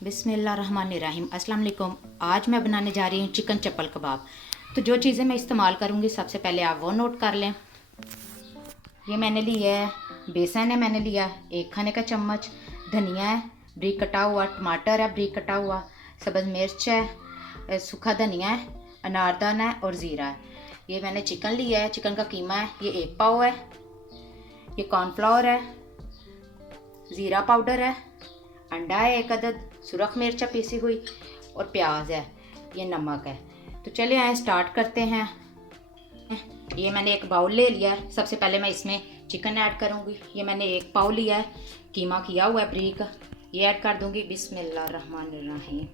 बिस्मिल्लाहिर्रहमानिर्रहीम। अस्सलाम वालेकुम। आज मैं बनाने जा रही हूँ चिकन चप्पल कबाब। तो जो चीज़ें मैं इस्तेमाल करूँगी सबसे पहले आप वो नोट कर लें। ये मैंने लिया है बेसन है, मैंने लिया 1 खाने का चम्मच, धनिया है ब्रीक कटा हुआ, टमाटर है ब्रीक कटा हुआ, सब्ज़ मिर्च है, सूखा धनिया है, अनारदाना है और ज़ीरा है। ये मैंने चिकन लिया है, चिकन का कीमा है, ये 1 पाव है, ये कॉर्नफ्लावर है, ज़ीरा पाउडर है, अंडा है 1 अदद, सुरख मिर्च पीसी हुई और प्याज है, ये नमक है। तो चलिए आए स्टार्ट करते हैं। ये मैंने एक बाउल ले लिया है। सबसे पहले मैं इसमें चिकन ऐड करूंगी। ये मैंने 1 पाव लिया है, कीमा किया हुआ है ब्रीक, ये ऐड कर दूंगी। बिस्मिल्लाहिर्रहमानिर्रहीम।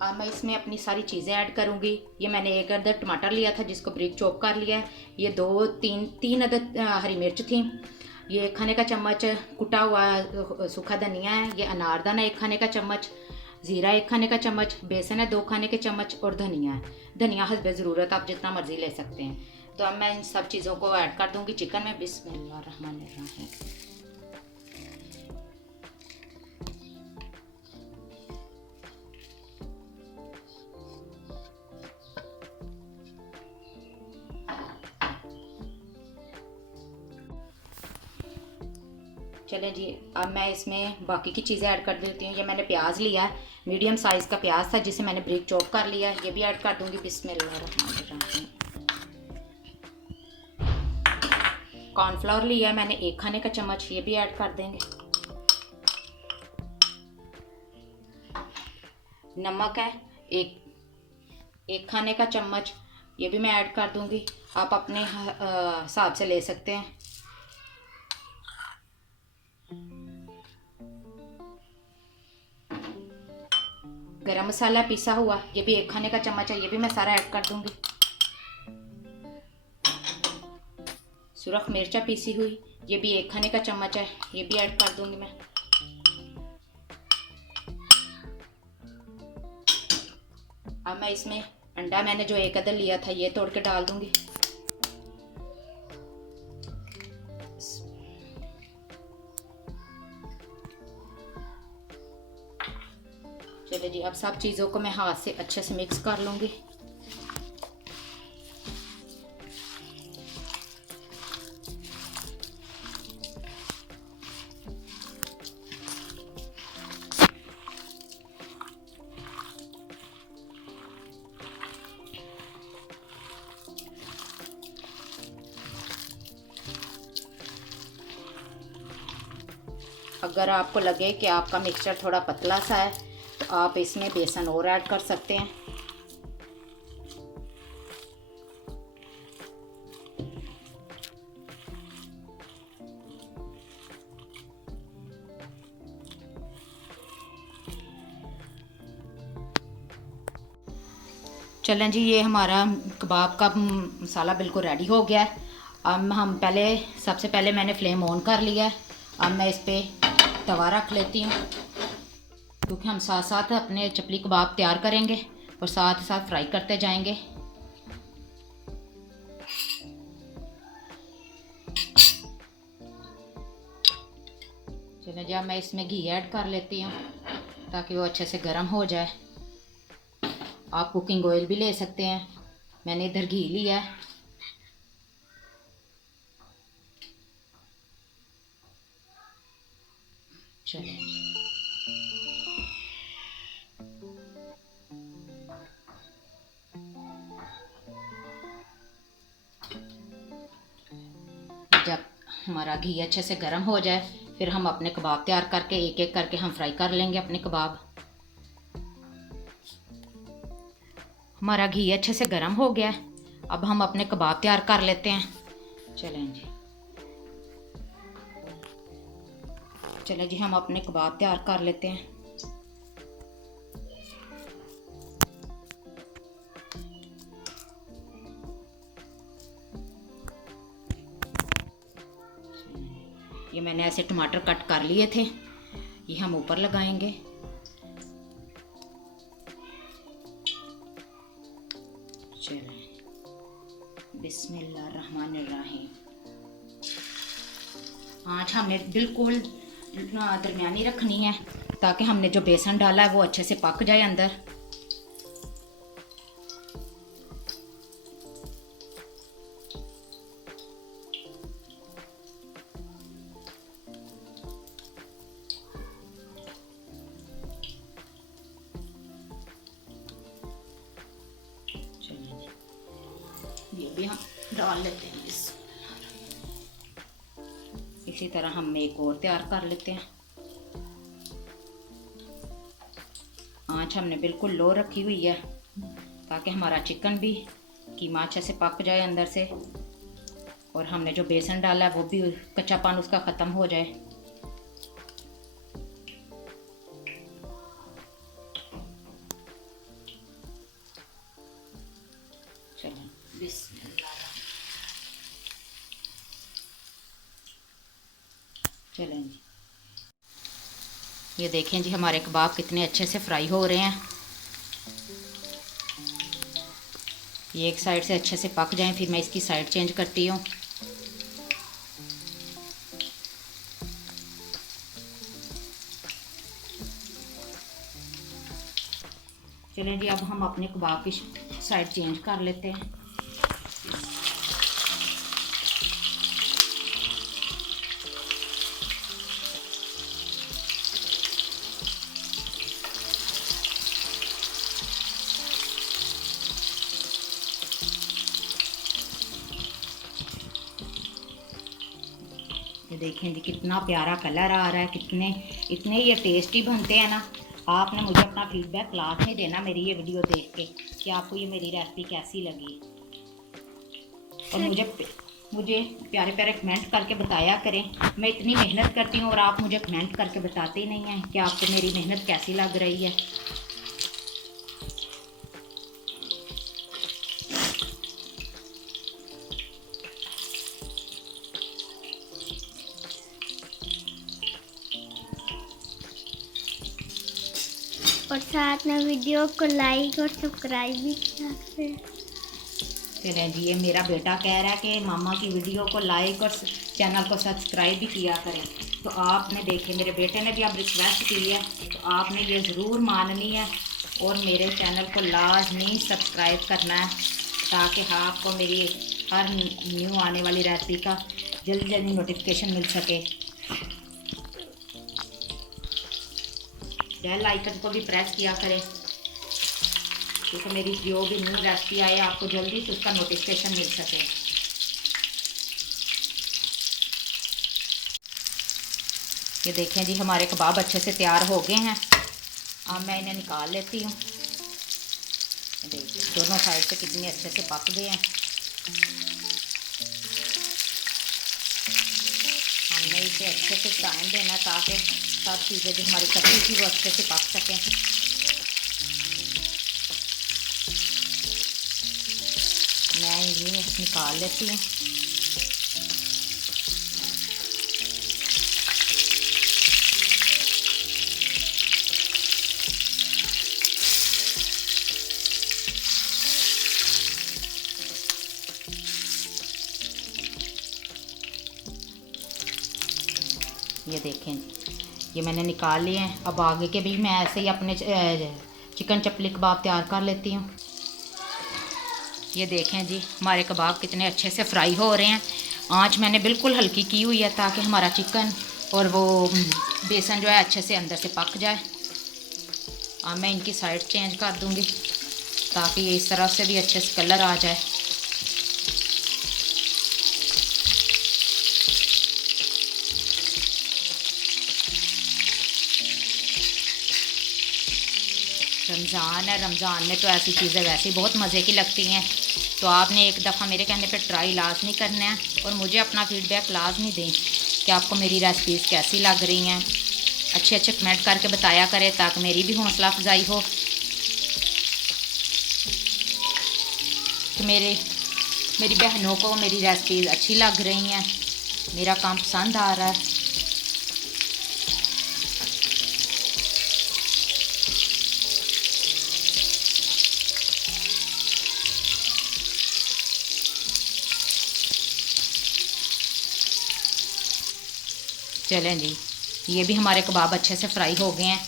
अब मैं इसमें अपनी सारी चीज़ें ऐड करूंगी। ये मैंने 1 अदद टमाटर लिया था जिसको ब्रीक चॉप कर लिया है। ये 2-3 अदद हरी मिर्च थी। ये 1 खाने का चम्मच कुटा हुआ सूखा धनिया है। ये अनारदाना 1 खाने का चम्मच, ज़ीरा 1 खाने का चम्मच, बेसन है 2 खाने के चम्मच और धनिया है। धनिया हस्बे ज़रूरत, आप जितना मर्ज़ी ले सकते हैं। तो अब मैं इन सब चीज़ों को ऐड कर दूंगी चिकन में। बिस्मिल्लाहिर्रहमानिर्रहीम। चले जी, अब मैं इसमें बाकी की चीज़ें ऐड कर देती हूँ। ये मैंने प्याज लिया है, मीडियम साइज़ का प्याज था जिसे मैंने ब्रीक चॉप कर लिया है, ये भी ऐड कर दूँगी। बिस्मिल्लाहिर्रहमानिर्रहीम। कॉर्नफ्लावर लिया है मैंने 1 खाने का चम्मच, ये भी ऐड कर देंगे। नमक है एक खाने का चम्मच, ये भी मैं ऐड कर दूँगी। आप अपने हिसाब से ले सकते हैं। गरम मसाला पिसा हुआ, ये भी 1 खाने का चम्मच है, ये भी मैं सारा ऐड कर दूंगी। सुरख मिर्चा पीसी हुई, ये भी 1 खाने का चम्मच है, ये भी ऐड कर दूंगी मैं। अब मैं इसमें अंडा मैंने जो 1 अदद लिया था ये तोड़ के डाल दूंगी। चलिए जी, अब सब चीज़ों को मैं हाथ से अच्छे से मिक्स कर लूंगी। अगर आपको लगे कि आपका मिक्सचर थोड़ा पतला सा है तो आप इसमें बेसन और ऐड कर सकते हैं। चलें जी, ये हमारा कबाब का मसाला बिल्कुल रेडी हो गया है। अब हम सबसे पहले मैंने फ्लेम ऑन कर लिया है। अब मैं इस पर तवा रख लेती हूँ क्योंकि हम साथ साथ अपने चपली कबाब तैयार करेंगे और साथ साथ फ्राई करते जाएंगे। चलें जी, अब मैं इसमें घी ऐड कर लेती हूँ ताकि वो अच्छे से गर्म हो जाए। आप कुकिंग ऑयल भी ले सकते हैं, मैंने इधर घी लिया है। चलिए, जब हमारा घी अच्छे से गर्म हो जाए फिर हम अपने कबाब तैयार करके एक एक करके हम फ्राई कर लेंगे अपने कबाब। हमारा घी अच्छे से गर्म हो गया है, अब हम अपने कबाब तैयार कर लेते हैं। चलें जी, चलें जी, हम अपने कबाब तैयार कर लेते हैं। ये मैंने ऐसे टमाटर कट कर लिए थे, ये हम ऊपर लगाएंगे। चलें, बिस्मिल्लाहिर्रहमानिर्रहीम। आँच हमने बिल्कुल दरमियानी रखनी है ताकि हमने जो बेसन डाला है वो अच्छे से पक जाए अंदर। ये भी हम डाल लेते हैं। इसी तरह हम एक और तैयार कर लेते हैं। आँच हमने बिल्कुल लो रखी हुई है ताकि हमारा चिकन भी कीमा अच्छे से पक जाए अंदर से, और हमने जो बेसन डाला है वो भी कच्चापन उसका ख़त्म हो जाए। चलो चलें जी, ये देखें जी हमारे कबाब कितने अच्छे से फ्राई हो रहे हैं। ये एक साइड से अच्छे से पक जाएं, फिर मैं इसकी साइड चेंज करती हूँ। चलें जी, अब हम अपने कबाब की साइड चेंज कर लेते हैं। ये देखें जी कितना प्यारा कलर आ रहा है, कितने इतने ये टेस्टी बनते हैं ना। आपने मुझे अपना फीडबैक लाजमी देना मेरी ये वीडियो देख के कि आपको ये मेरी रेसिपी कैसी लगी, और मुझे प्यारे प्यारे कमेंट करके बताया करें। मैं इतनी मेहनत करती हूँ और आप मुझे कमेंट करके बताते ही नहीं हैं कि आपको मेरी मेहनत कैसी लग रही है। और साथ में वीडियो को लाइक और सब्सक्राइब भी किया करें। चलें जी, ये मेरा बेटा कह रहा है कि मामा की वीडियो को लाइक और चैनल को सब्सक्राइब भी किया करें। तो आपने देखे मेरे बेटे ने भी अब रिक्वेस्ट की है, तो आपने ये ज़रूर माननी है और मेरे चैनल को लाजमी सब्सक्राइब करना है ताकि आपको मेरी हर न्यू आने वाली रेसिपी का जल्दी जल्दी नोटिफिकेशन मिल सके। बेल आइकन को भी प्रेस किया करें क्योंकि मेरी जो भी न्यू रेसिपी आए आपको जल्दी से उसका नोटिफिकेशन मिल सके। ये देखें जी हमारे कबाब अच्छे से तैयार हो गए हैं। अब मैं इन्हें निकाल लेती हूँ। देखिए दोनों साइड से कितने अच्छे से पक गए हैं। हमने इसे अच्छे से टाइम देना ताकि सब चीज़ें जो हमारी कच्ची थी वो अच्छे से पक सकें। मैं इन्हें निकाल लेती हूँ। ये देखें ये मैंने निकाल लिए हैं। अब आगे के भी मैं ऐसे ही अपने चिकन चपली कबाब तैयार कर लेती हूँ। ये देखें जी हमारे कबाब कितने अच्छे से फ्राई हो रहे हैं। आंच मैंने बिल्कुल हल्की की हुई है ताकि हमारा चिकन और वो बेसन जो है अच्छे से अंदर से पक जाए। अब मैं इनकी साइड चेंज कर दूँगी ताकि ये इस तरह से भी अच्छे से कलर आ जाए। रमज़ान है, रमज़ान में तो ऐसी चीज़ें वैसे ही बहुत मज़े की लगती हैं। तो आपने एक दफ़ा मेरे कहने पे ट्राई लाजमी करना है और मुझे अपना फीडबैक लाजमी दें कि आपको मेरी रेसिपीज़ कैसी लग रही हैं। अच्छे अच्छे कमेंट करके बताया करें ताकि मेरी भी हौसला अफजाई हो कि मेरी बहनों को मेरी रेसिपीज़ अच्छी लग रही हैं, मेरा काम पसंद आ रहा है। चलें जी, ये भी हमारे कबाब अच्छे से फ्राई हो गए हैं।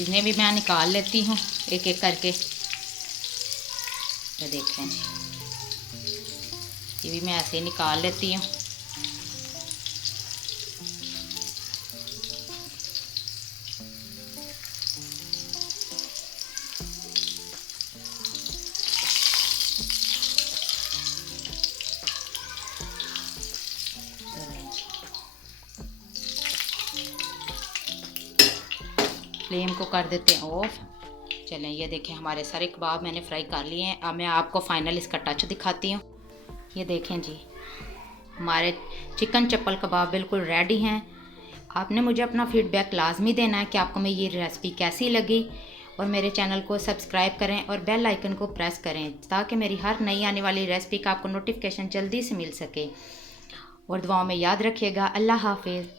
इन्हें भी मैं निकाल लेती हूँ एक एक करके। ये देखें जी, ये भी मैं ऐसे ही निकाल लेती हूँ। फ्लेम को कर देते हैं ऑफ। चलें, ये देखें हमारे सारे कबाब मैंने फ्राई कर लिए हैं। अब मैं आपको फाइनल इसका टच दिखाती हूँ। ये देखें जी, हमारे चिकन चप्पल कबाब बिल्कुल रेडी हैं। आपने मुझे अपना फीडबैक लाजमी देना है कि आपको मेरी ये रेसिपी कैसी लगी, और मेरे चैनल को सब्सक्राइब करें और बेल आइकन को प्रेस करें ताकि मेरी हर नई आने वाली रेसिपी का आपको नोटिफिकेशन जल्दी से मिल सके। और दुआओं में याद रखिएगा। अल्लाह हाफिज़।